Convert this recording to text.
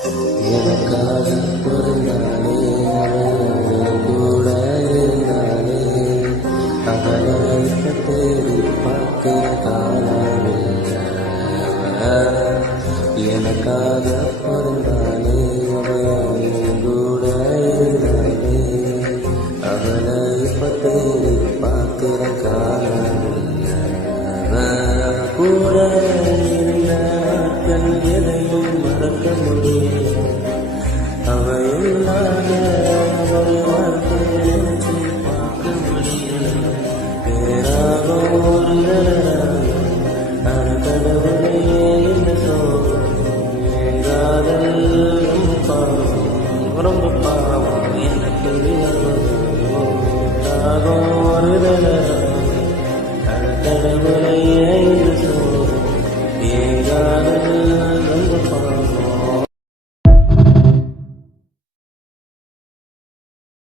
எனக்காக பொருந்தானே அவன் கூட இருந்தானே அவனை தேடி பார்க்கிற காலமில்லை. எனக்காக பொருந்தானே அவன் கூட இருந்தானே அவனை தேடி பார்க்கிற காலமில்லை. கூட இருந்த நாட்கள் எதையும் மறக்க முடியும். அவ இல்லாத ஒரு வாழ்க்கை நினைச்சு பார்க்க முடியும். பேராக ஒரு கடவுளே என்ன சோகம் காதல் ரொம்ப பாவம் எனக்கு ஒரு கடவுளே